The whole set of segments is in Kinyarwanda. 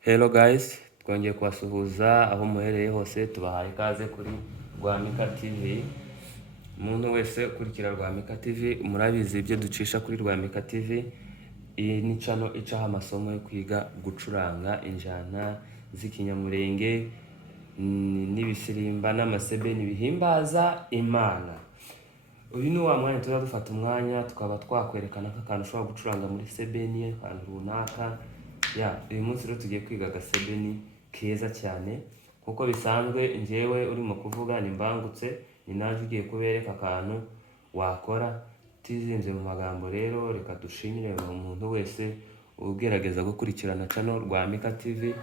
Hello guys, twongeye kubasuhuza aho muhereye hose, tubahaye ikaze kuri Rwamika TV. Umuntu wese ukurikira Rwamika TV murabizi ibyo ducisha kuri Rwamika TV. Iyi ni channel icaho amasomo yo kwiga gucuranga injana z'ikinyamurenge n'ibisirimba n'amasebe n'ibihimbaza Imana. Uyu ni wa mwanya tuza dufata umwanya tukaba twakwerekana akantu ushobora gucuranga muri sebeni akantu runaka. Uyu munsi rero tugiye kwiga agasebeni keza cyane kuko bisanzwe njyewe urimo kuvuga nimbangutse ni naje ugiye kubereka akantu wakora tizinze mu magambo. Rero reka dushimire umuntu wese ugerageza gukurikirana channel Rwamika TV.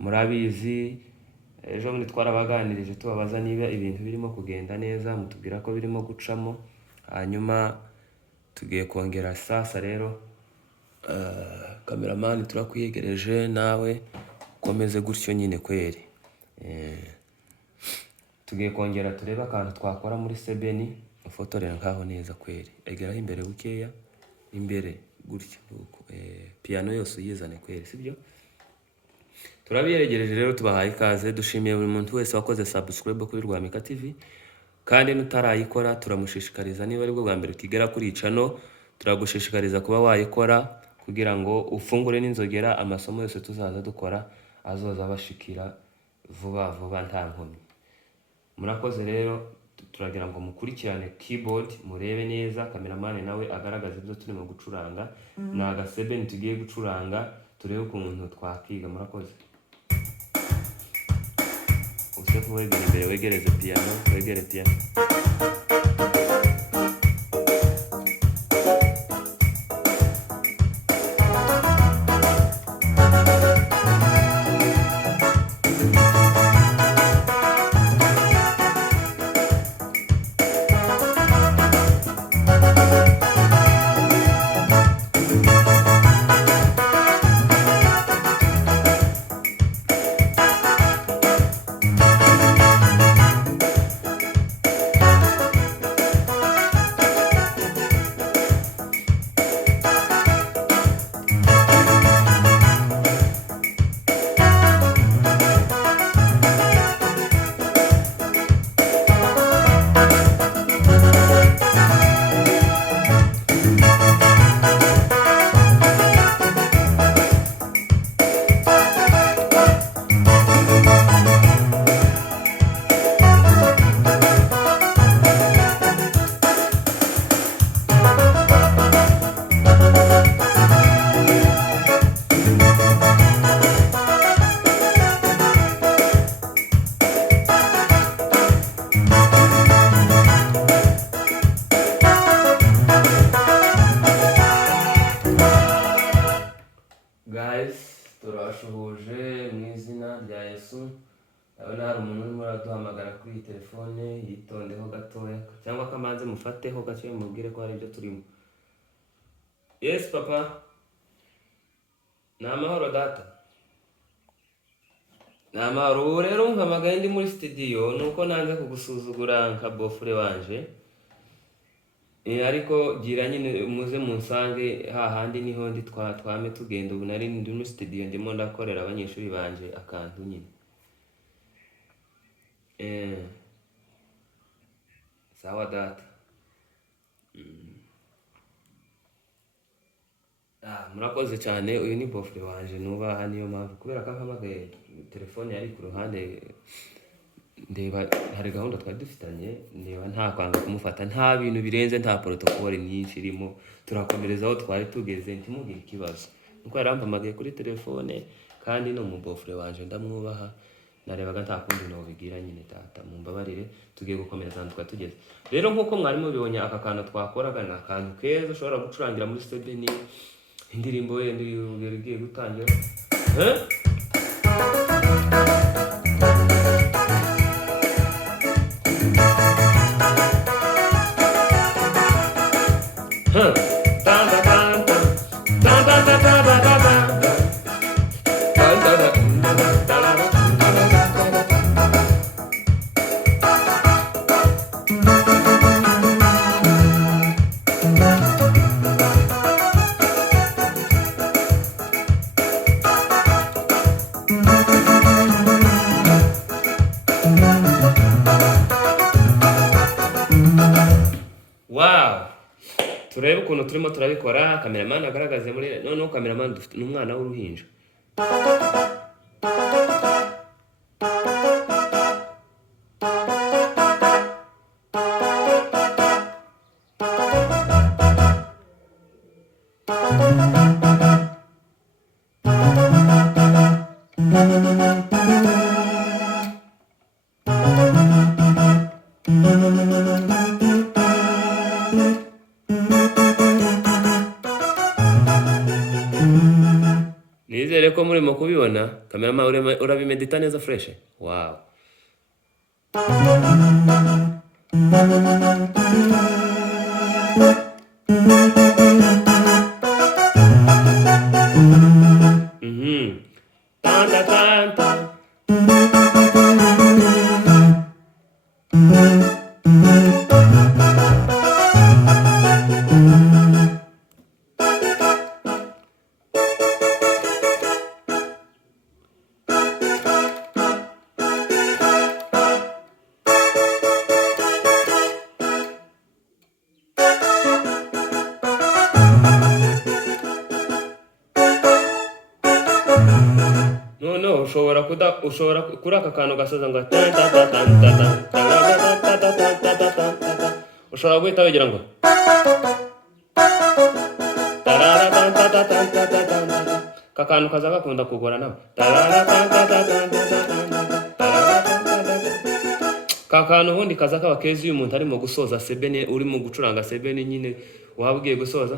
Murabizi ejo bundi twarabaganirije tubabaza niba ibintu birimo kugenda neza, mutubwira ko birimo gucamo, hanyuma tugiye kongera sasa. Rero cameraman turakwiyegereje, nawe ukomeze gutyo nyine kweri. Tugiye kongera turebe akantu twakora muri sebeni, ufotorera nkaho neza kweri, egeraho imbere bukeya, imbere gutyo piano yose uyizane kweri, sibyo? Turabiyegereje rero, tubahaye ikaze. Dushimiye buri muntu wese wakoze subscribe kuri Rwamika TV, kandi nutarayikora turamushishikariza, niba ari bwo bwa mbere ukigera kuri channel, turagushishikariza kuba wayikora kugira ngo ufungure n'inzogera, amasomo yose tuzaza dukora azoza bashikira vuba vuba nta nkomyi. Murakoze rero, turagira ngo mukurikirane keyboard murebe neza, cameraman nawe agaragaza ibyo turimo gucuranga. Na agasebeni tugiye gucuranga, turebe ukuntu twakiga. Murakoze. Usefu wegere imbere, wegereze piano, wegere piano. Guys, turashuhuje mu izina rya Yesu. Abona hari umuntu urimo araduhamagara kuri iyi telefone, yitondeho gatoya cyangwa kamanze mufateho gake mubwire ko hari ibyo turimo. Yes papa. Ni amahoro data. Ni amahoro. Rero mpamagaye ndi muri studio nuko nanze kugusuzugura nka bofure wanje. Ariko gira nyine muze munsange hahandi niho ndi twame tugenda. Ubu nari ndi muri studio ndimo ndakorera abanyeshuri banje akantu nyine. Sawa data. Murakoze cyane. Uyu ni bofure wanje nubaha, niyo mpamvu kubera ko ampamagaye telefone yari ku ruhande, ndeba hari gahunda twari dufitanye, ndeba nta kwanga kumufata, nta bintu birenze, nta protocole nyinshi irimo, turakomereza aho twari tugeze, ntimugire ikibazo. Nuko yarampamagaye kuri telefone, kandi no mu bofure wanje ndamwubaha, narebaga nta kundi nobigira nyine data, mumbabarire. Tugiye gukomereza ahantu twari tugeze. Rero nkuko mwari mubibonye, aka kantu twakoraga ni akantu keza ushobora gucurangira muri sebeni, indirimbo ye igiye gutangira. turebe ukuntu turimo turabikora. Cameraman agaragaze muri noneho cameraman dufite n'umwana w'uruhinja. Nizere ko murimo kubibona. Cameraman urabimedita neza fresh. Wow. Tan, tan, tan, tan. No, ushobora kuri aka kantu gasoza ngo tan tan tan tan tan tan tan tan. Ushobora guhita wigira ngo kakantu kaza gakunda kugora nawe. Kakantu ubundi kaza kaba keza iyo umuntu arimo gusoza sebene, urimo gucuranga sebene nyine waba ugiye gusoza.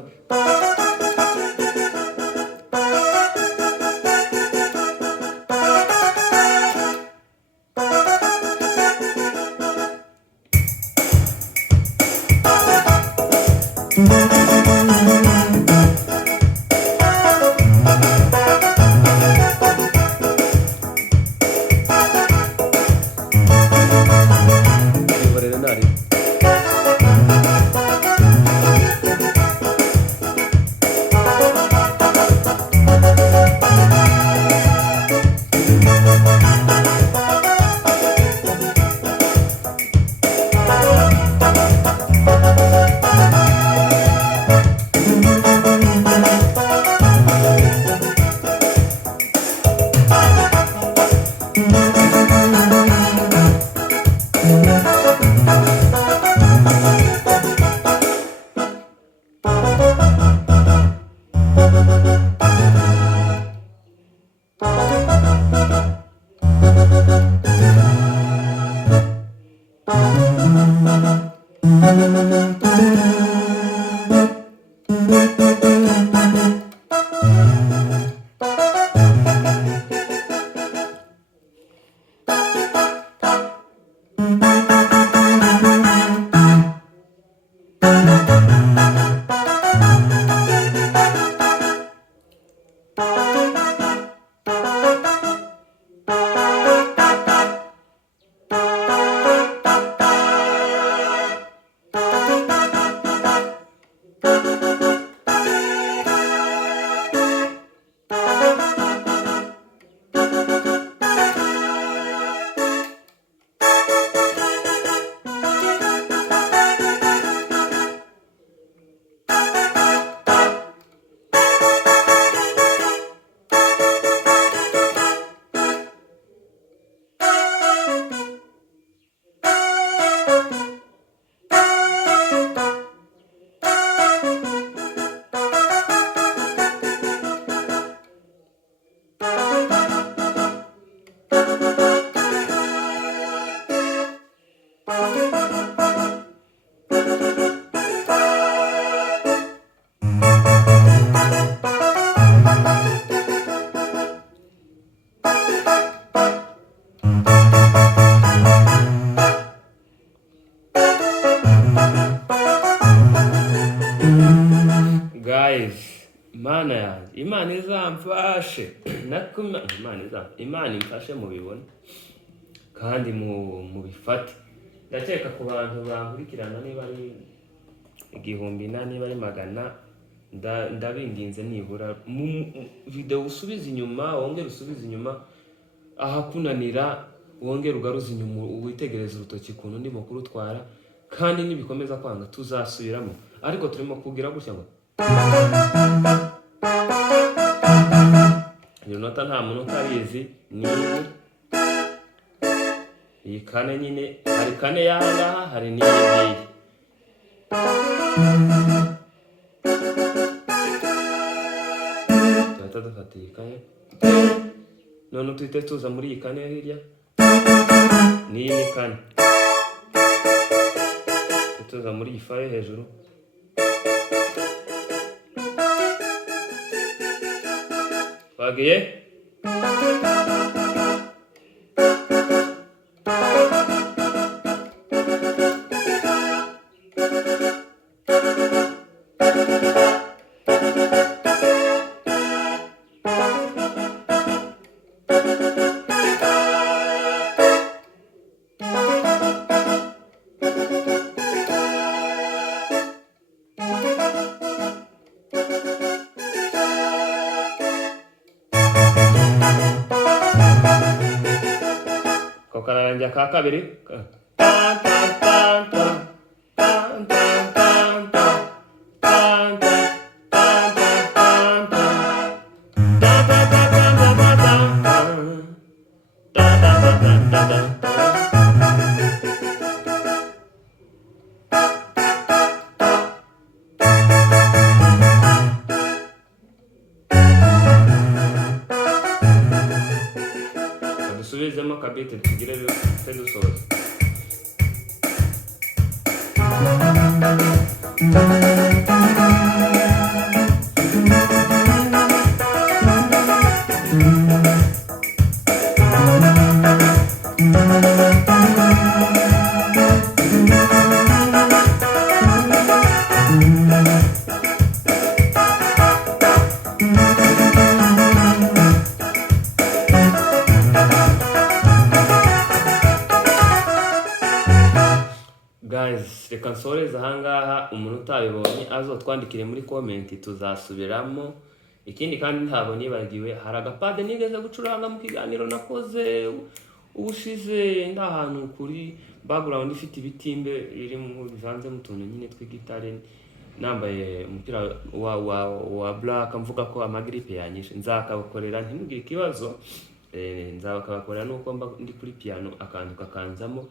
Imana izamfashe Imana imfashe mubibone kandi mubifate. Ndakeka ku bantu bankurikirana niba ari 1000 niba ari 100 ndabinginze nibura video usubiza inyuma, wongera usubiza inyuma, ahakunanira wongera ugaruza inyuma, witegereza urutoki kuntu ndimo kurutwara, kandi nibikomeza kwanga tuzasubiramo. ariko turimo kugira gutya ngo iyo nota nta muntu utarizi ni iyi kane nyine, hari kane y'ahangaha hari n'iyi ngiyi. Tuhita dufata iyi kane none tuhite tuza muri iyi kane hirya, n'iyi ni kane, tuza muri iyi fa yo hejuru, twagiye kararangira ka kabiri dusubizemo akabiti tugire se dusoza. Guys, reka nsoreze ahangaha, umuntu utabibonye azotwandikire muri comment tuzasubiramo. Ikindi kandi ntabwo nibagiwe, hari agapade nigeze gucuranga mu kiganiro nakoze ubushize nda ahantu kuri background ifite ibitimbe riri mu bivanze mu tuntu nyine tw'igitare, nambaye umupira wa black, mvuga ko amagripe yanyishe. Nzakabakorera ntimugire ikibazo, nzabakabakorera nuko mba ndi kuri piano akantu kakanzamo,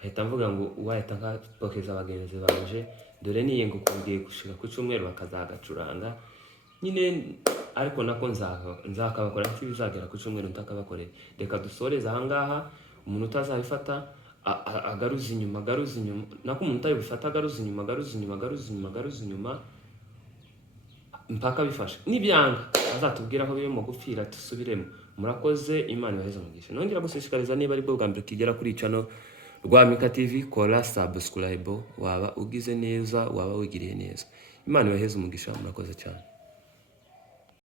hahita mvuga ngo wahita nkapokeza abagenzi baje, dore niye ngo kugiye gushika ku cyumweru bakazagacuranga nyine, ariko nako nzakabakora ntibizagera ku cyumweru ntakabakorera. Reka dusoreze ahangaha, umuntu utazabifata agaruza inyuma, nako umuntu utabifata agaruza inyuma mpaka bifashe. Nibyanga azatubwira aho birimo gupfira tusubiremo. Murakoze, Imana ibaheze umugisha. Nongera gushishikariza, niba ari bwo bwa mbere kigera kuri channel Rwamika TV, kora subscribe, waba ugize neza, waba wigiriye neza. Imana ibaheze umugisha. Murakoze cyane.